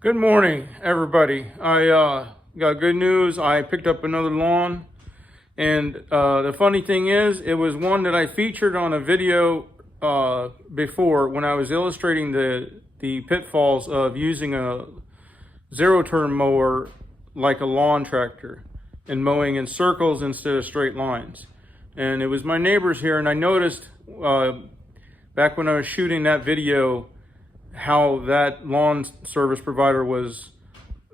Good morning, everybody. I got good news. I picked up another lawn, and the funny thing is, it was one that I featured on a video before when I was illustrating the pitfalls of using a zero-turn mower like a lawn tractor and mowing in circles instead of straight lines. And it was my neighbors here, and I noticed back when I was shooting that video how that lawn service provider was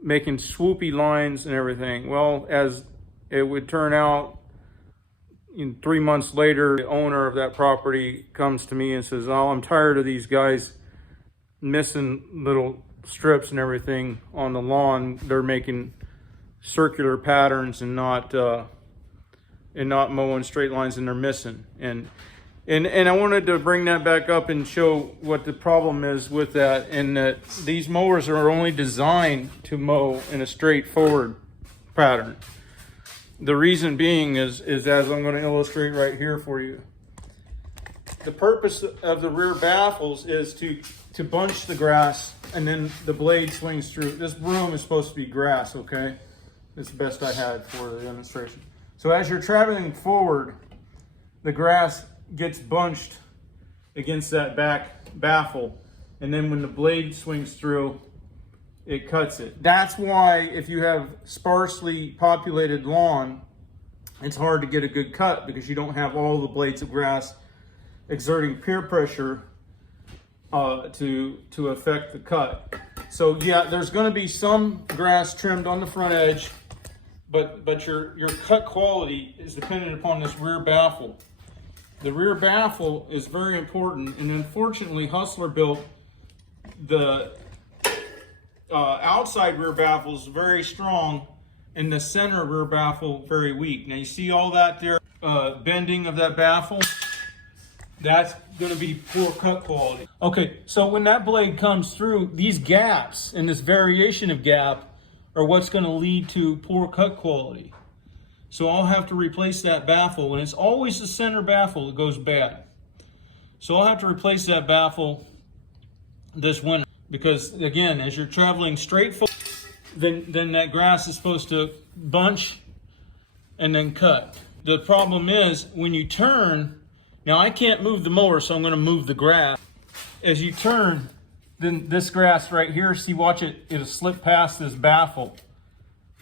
making swoopy lines and everything. Well, as it would turn out, 3 months later, the owner of that property comes to me and says, "Oh, I'm tired of these guys missing little strips and everything on the lawn. They're making circular patterns and not mowing straight lines, and they're missing." And I wanted to bring that back up and show what the problem is with that, and that these mowers are only designed to mow in a straightforward pattern. The reason being is as I'm going to illustrate right here for you. The purpose of the rear baffles is to bunch the grass, and then the blade swings through. This broom is supposed to be grass, okay? It's the best I had for the demonstration. So as you're traveling forward, the grass gets bunched against that back baffle, and then when the blade swings through, it cuts it. That's why if you have sparsely populated lawn, it's hard to get a good cut, because you don't have all the blades of grass exerting peer pressure to affect the cut. So yeah, there's going to be some grass trimmed on the front edge, but your cut quality is dependent upon this rear baffle. The rear baffle is very important, and unfortunately Hustler built the outside rear baffles very strong and the center rear baffle very weak. Now you see all that there bending of that baffle? That's going to be poor cut quality. Okay, so when that blade comes through, these gaps and this variation of gap are what's going to lead to poor cut quality. So I'll have to replace that baffle, and it's always the center baffle that goes bad. So I'll have to replace that baffle this winter, because again, as you're traveling straight forward, then that grass is supposed to bunch and then cut. The problem is when you turn, now I can't move the mower, so I'm going to move the grass. As you turn, then this grass right here, see, watch it, it'll slip past this baffle.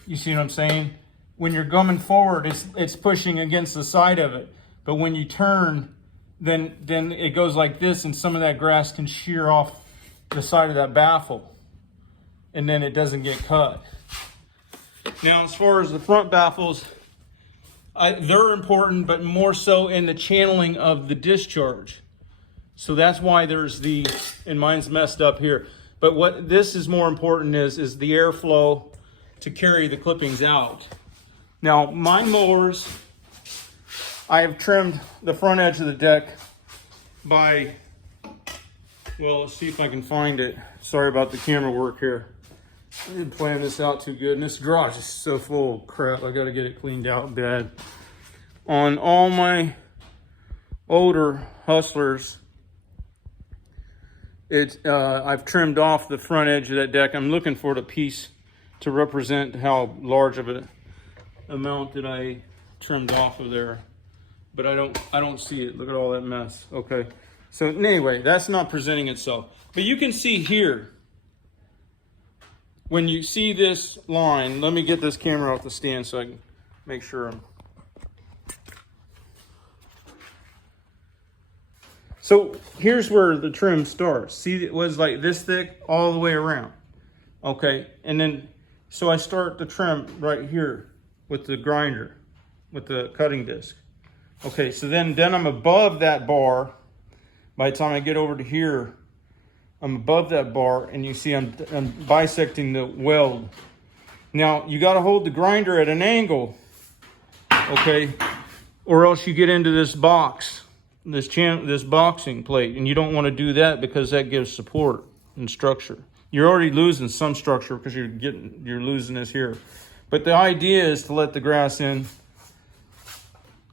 You see what I'm saying? When you're coming forward, it's pushing against the side of it. But when you turn, then it goes like this, and some of that grass can shear off the side of that baffle, and then it doesn't get cut. Now, as far as the front baffles, they're important, but more so in the channeling of the discharge. So that's why there's and mine's messed up here. But what this is more important is the airflow to carry the clippings out. Now, my mowers, I have trimmed the front edge of the deck by, well, let's see if I can find it. Sorry about the camera work here. I didn't plan this out too good, and this garage is so full of crap. I got to get it cleaned out bad. On all my older Hustlers, I've trimmed off the front edge of that deck. I'm looking for the piece to represent how large of an amount that I trimmed off of there, but I don't see it. Look at all that mess. Okay, so anyway, that's not presenting itself, but you can see here when you see this line. Let me get this camera off the stand so I can make sure so here's where the trim starts. See, it was like this thick all the way around. Okay, and then so I start the trim right here with the grinder, with the cutting disc. Okay, so then I'm above that bar. By the time I get over to here, I'm above that bar, and you see I'm bisecting the weld. Now, you gotta hold the grinder at an angle, okay, or else you get into this box, this boxing plate, and you don't wanna do that because that gives support and structure. You're already losing some structure because you're losing this here. But the idea is to let the grass in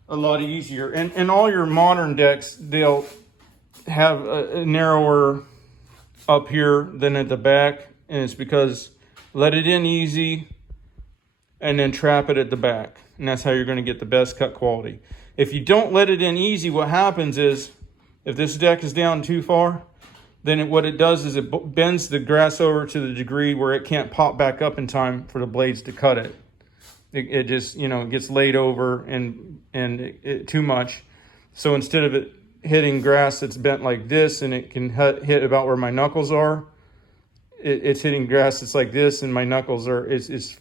a lot easier. And all your modern decks, they'll have a narrower up here than at the back, and it's because let it in easy and then trap it at the back. And that's how you're going to get the best cut quality. If you don't let it in easy, what happens is, if this deck is down too far, then what it does is it bends the grass over to the degree where it can't pop back up in time for the blades to cut it. It just, you know, gets laid over and too much. So instead of it hitting grass that's bent like this and it can hit about where my knuckles are, it's hitting grass that's like this, and my knuckles are it's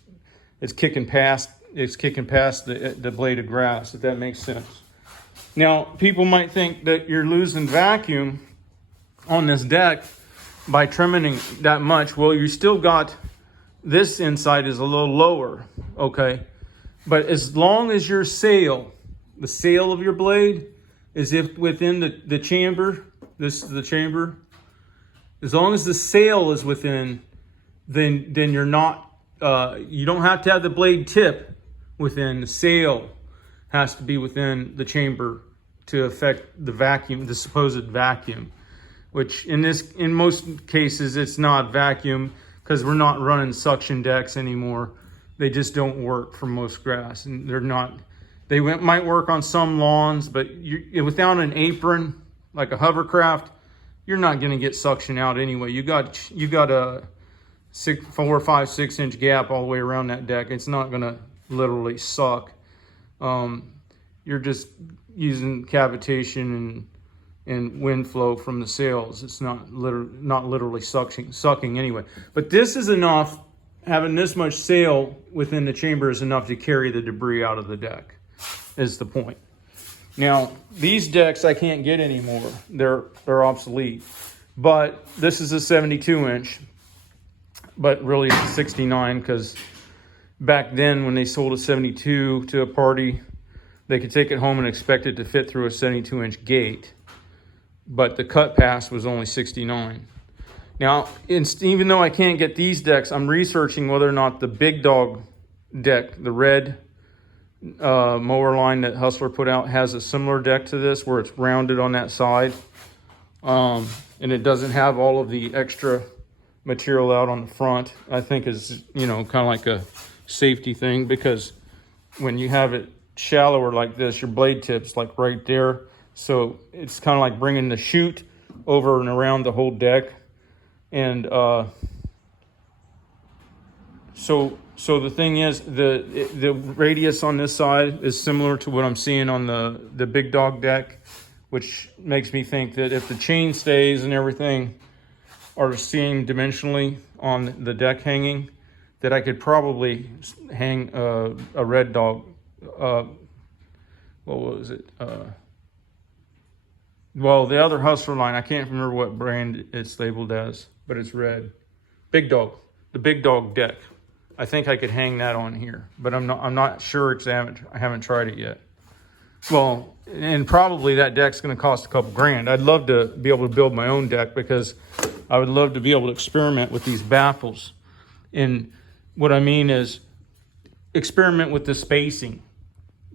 kicking past the blade of grass, if that makes sense. Now, people might think that you're losing vacuum on this deck by trimming that much. Well, you still got, this inside is a little lower, okay? But as long as your sail, the sail of your blade, is if within the chamber, this is the chamber, as long as the sail is within, then you're not, you don't have to have the blade tip within. The sail has to be within the chamber to affect the vacuum, the supposed vacuum, which in most cases it's not vacuum, because we're not running suction decks anymore. They just don't work for most grass, and they might work on some lawns, but without an apron like a hovercraft, you're not going to get suction out anyway. You got a 4, 5, 6 inch gap all the way around that deck. It's not going to literally suck. You're just using cavitation and wind flow from the sails. It's not literally sucking anyway. But this is enough. Having this much sail within the chamber is enough to carry the debris out of the deck, is the point. Now, these decks I can't get anymore. They're obsolete. But this is a 72 inch, but really it's a 69, because back then when they sold a 72 to a party, they could take it home and expect it to fit through a 72 inch gate. But the cut pass was only 69. Now, even though I can't get these decks, I'm researching whether or not the Big Dog deck, the red mower line that Hustler put out, has a similar deck to this, where it's rounded on that side. And it doesn't have all of the extra material out on the front. I think is, you know, kind of like a safety thing, because when you have it shallower like this, your blade tip's like right there. So it's kind of like bringing the chute over and around the whole deck. And so the thing is, the radius on this side is similar to what I'm seeing on the Big Dog deck, which makes me think that if the chain stays and everything are seen dimensionally on the deck hanging, that I could probably hang a Red Dog, what was it? Well, the other Hustler line, I can't remember what brand it's labeled as, but it's red. Big Dog, the Big Dog deck. I think I could hang that on here, but I'm not sure, because I haven't tried it yet. Well, and probably that deck's going to cost a couple grand. I'd love to be able to build my own deck, because I would love to be able to experiment with these baffles. And what I mean is experiment with the spacing.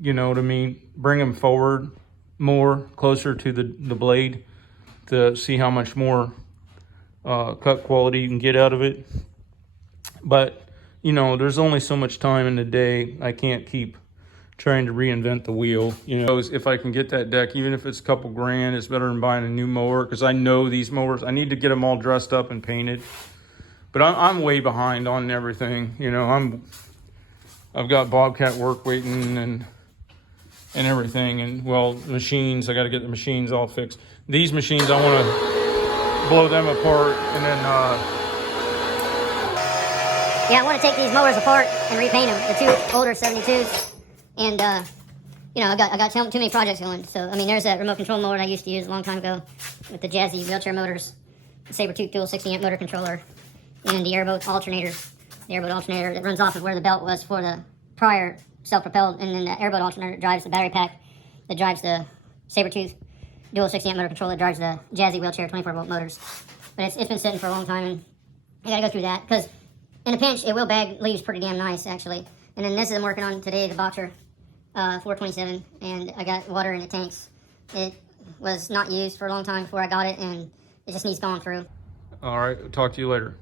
You know what I mean? Bring them forward more, closer to the blade, to see how much more cut quality you can get out of it. But, you know, there's only so much time in the day. I can't keep trying to reinvent the wheel. You know, if I can get that deck, even if it's a couple grand, it's better than buying a new mower, because I know these mowers, I need to get them all dressed up and painted. But I'm way behind on everything. You know, I've got Bobcat work waiting and everything, and well, machines, I got to get the machines all fixed. These machines, I want to blow them apart, and then yeah, I want to take these mowers apart and repaint them, the two older 72s, and you know, I got too many projects going. So I mean, there's that remote control mower I used to use a long time ago with the Jazzy wheelchair motors, the Sabertooth dual 60 amp motor controller, and the airboat alternator. The airboat alternator that runs off of where the belt was for the prior self-propelled, and then the airboat alternator drives the battery pack that drives the Sabertooth dual 60 amp motor controller that drives the Jazzy wheelchair 24 volt motors. But it's been sitting for a long time, and I gotta go through that, because in a pinch it will bag leaves pretty damn nice, actually. And then this is I'm working on today, the Boxer 427, and I got water in the tanks. It was not used for a long time before I got it, and it just needs going through. all right, talk to you later.